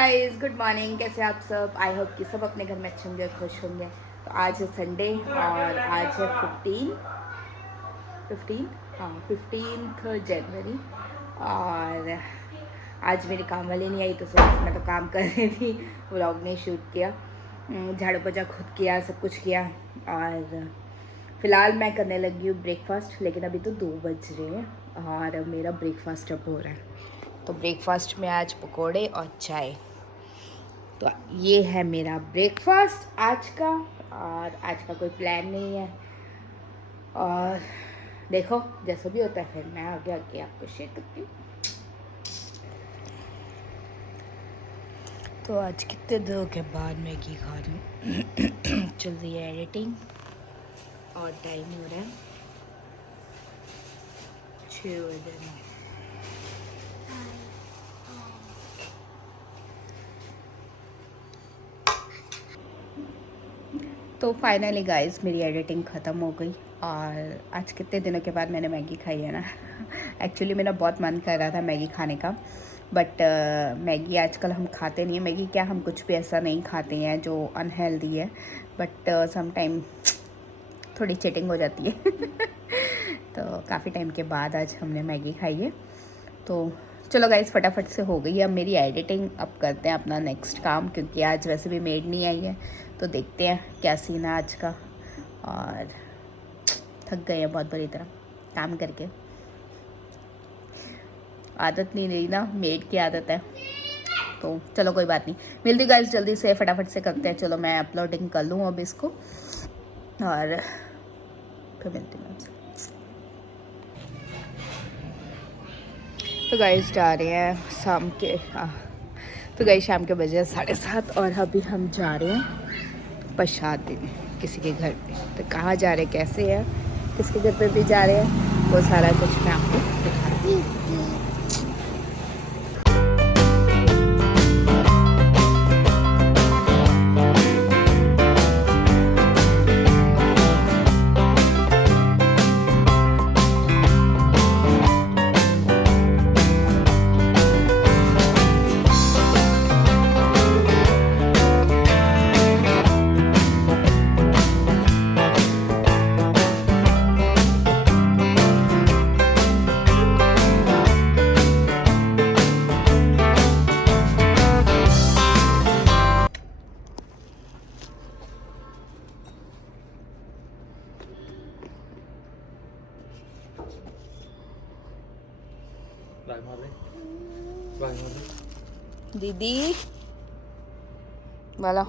Guys, good morning. कैसे आप सब? आई होप कि सब अपने घर में अच्छे होंगे, खुश होंगे। तो आज है संडे और आज है 15 जनवरी। और आज मेरी काम वाली नहीं आई तो सुबह मैं तो काम कर रही थी, व्लॉग नहीं शूट किया। झाड़ू पोछा खुद किया, सब कुछ किया। और फ़िलहाल मैं करने लगी हूँ ब्रेकफास्ट, लेकिन अभी तो 2 बज रहे हैं और मेरा ब्रेकफास्ट अब हो रहा है। तो ब्रेकफास्ट में आज पकोड़े और चाय। तो ये है मेरा ब्रेकफास्ट आज का। और आज का कोई प्लान नहीं है, और देखो जैसा भी होता है फिर मैं आगे आके आपको शेयर करती हूँ। तो आज कितने दिनों के बाद मैगी खा रही हूँ। चल रही है एडिटिंग और टाइम हो रहा है 6 बजे। तो फाइनली गाइस मेरी एडिटिंग ख़त्म हो गई और आज कितने दिनों के बाद मैंने मैगी खाई है ना। एक्चुअली मेरा बहुत मन कर रहा था मैगी खाने का, बट मैगी आजकल हम खाते नहीं हैं। मैगी क्या, हम कुछ भी ऐसा नहीं खाते हैं जो अनहेल्दी है, बट सम टाइम थोड़ी चीटिंग हो जाती है। तो काफ़ी टाइम के बाद आज हमने मैगी खाई है। तो चलो गाइस फटाफट से हो गई है अब मेरी एडिटिंग। अब करते हैं अपना नेक्स्ट काम, क्योंकि आज वैसे भी मेड नहीं आई है। तो देखते हैं क्या सीन है आज का। और थक गए हैं बहुत बुरी तरह काम करके। आदत नहीं रही ना, मेड की आदत है। तो चलो कोई बात नहीं, मिलती गाइस जल्दी से, फटाफट से करते हैं। चलो मैं अपलोडिंग कर लूँ अब इसको और फिर मिलती हूँ आपसे। तो गाइस जा रहे हैं शाम के तो गाइस शाम के बजे 7:30 और अभी हम जा रहे हैं प्रसाद देने किसी के घर पे। तो कहाँ जा रहे हैं, कैसे है, किसके घर पे भी जा रहे हैं, वो सारा कुछ मैं आपको दिखाती हूँ। दीदी वाला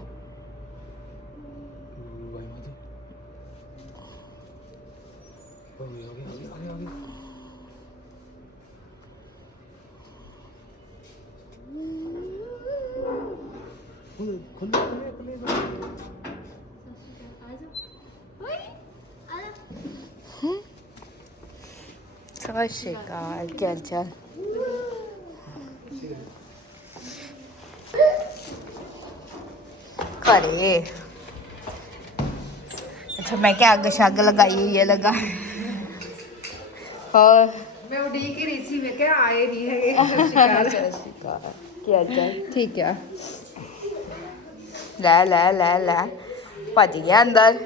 सत श्री अकाल, क्या हाल चाल? अरे अच्छा, मैं क्या आग शाग लगाई हुई है, लगा और मैं उड़ीक ही रही थी, मैं क्या आए नहीं है। क्या चल ठीक है। लै लै लै लै भज गया अंदर।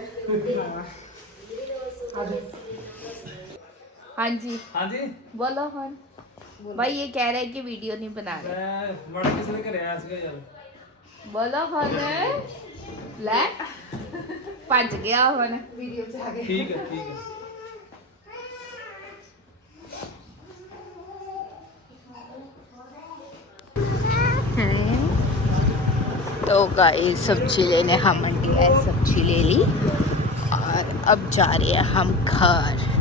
हाँ जी हाँ जी बोलो। हाँ भाई ये कह रहे हैं कि वीडियो नहीं बना रहे। मैं मड़ा किसी ने घर आया सीगा यार। बोलो हाँ लै भज गया हुन वीडियो से आगे। ठीक है ठीक है। तो गाइस सब्जी लेने हम मंडी आए, सब्जी ले ली और अब जा रहे हैं हम घर।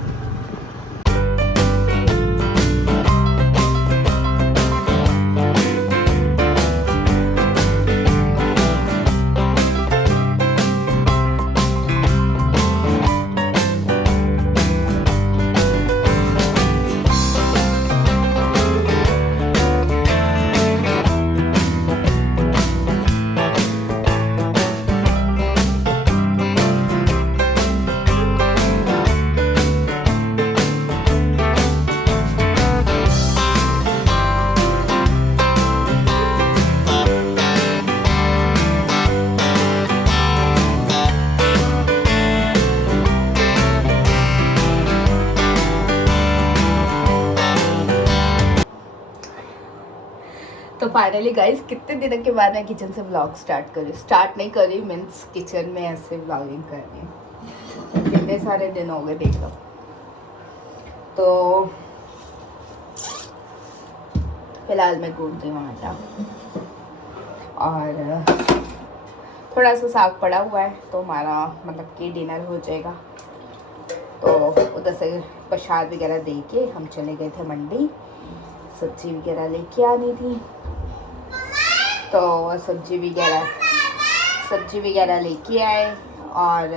फाइनली गाइस कितने दिनों के बाद मैं किचन से व्लॉग स्टार्ट नहीं कर रही, मीन्स किचन में ऐसे व्लॉगिंग कर रही हूँ। कितने सारे दिन हो गए देख लो। तो फिलहाल मैं गूंद रही हूँ आटा और थोड़ा सा साग पड़ा हुआ है तो हमारा मतलब कि डिनर हो जाएगा। तो उधर से प्रसाद वगैरह दे के हम चले गए थे मंडी, सब्जी वगैरह लेके आनी थी। तो सब्जी वगैरह लेके आए और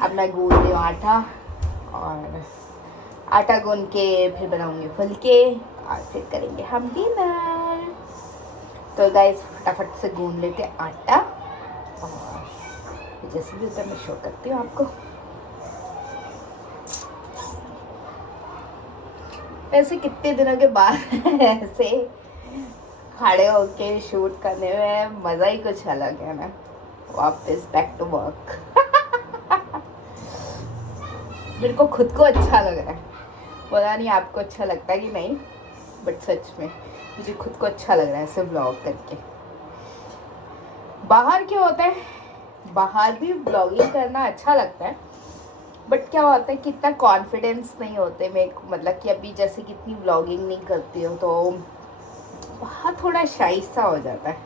अब मैं गूंद रही हूँ आटा और आटा गूंद के फिर बनाऊंगी फुलके और फिर करेंगे हम डिनर। तो गाइस फटाफट से गूंद लेते हैं आटा और जैसे भी होता मैं शो करती हूँ आपको। ऐसे कितने दिनों के बाद ऐसे खड़े होके शूट करने में मज़ा ही कुछ अलग है ना। वापस बैक टू वर्क। मेरे को खुद को अच्छा लग रहा है, पता नहीं आपको अच्छा लगता है कि नहीं, बट सच में मुझे खुद को अच्छा लग रहा है ऐसे व्लॉग करके। बाहर क्या होता है, बाहर भी व्लॉगिंग करना अच्छा लगता है, बट क्या होता है कि इतना कॉन्फिडेंस नहीं होते मैं, मतलब कि अभी जैसे कि इतनी व्लॉगिंग नहीं करती हूँ तो वहाँ थोड़ा शाई सा हो जाता है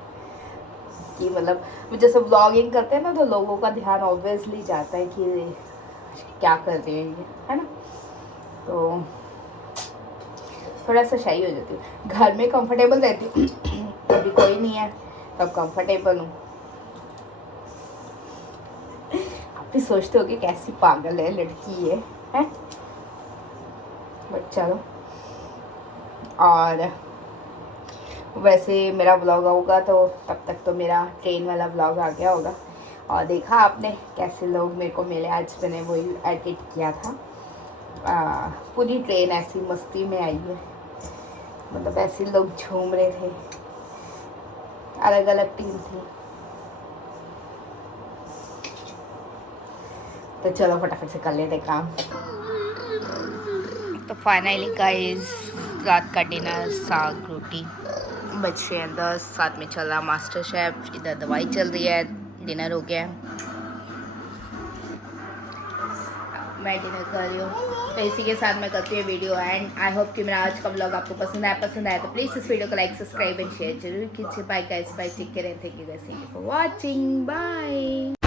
कि मतलब जैसे व्लॉगिंग करते हैं ना तो लोगों का ध्यान ऑब्वियसली जाता है कि क्या कर रहे हैं ये, है ना। तो थोड़ा सा शाई हो जाती है। घर में कंफर्टेबल रहती हूँ, अभी कोई नहीं है तब कंफर्टेबल हूँ। आप भी सोचते हो कि कैसी पागल है लड़की है? बट चलो। और वैसे मेरा व्लॉग होगा तो तब तक तो मेरा ट्रेन वाला व्लॉग आ गया होगा। और देखा आपने कैसे लोग मेरे को मिले, आज मैंने वही एडिट किया था। पूरी ट्रेन ऐसी मस्ती में आई है, मतलब ऐसे लोग झूम रहे थे, अलग अलग टीम थी। तो चलो फटाफट से कर लेते काम। तो फाइनली गाइस रात का डिनर साग रोटी बच रहे हैं 10, साथ में चल रहा मास्टर शेफ, इधर दवाई चल रही है, डिनर हो गया है। मैं डिनर कर रही हूँ तो इसी के साथ मैं करती हूँ वीडियो एंड आई होप कि मेरा आज का व्लॉग आपको पसंद आया तो प्लीज़ इस वीडियो को लाइक सब्सक्राइब एंड शेयर जरूर कीजिए। Bye guys, bye, take care and thank you guys for watching, bye.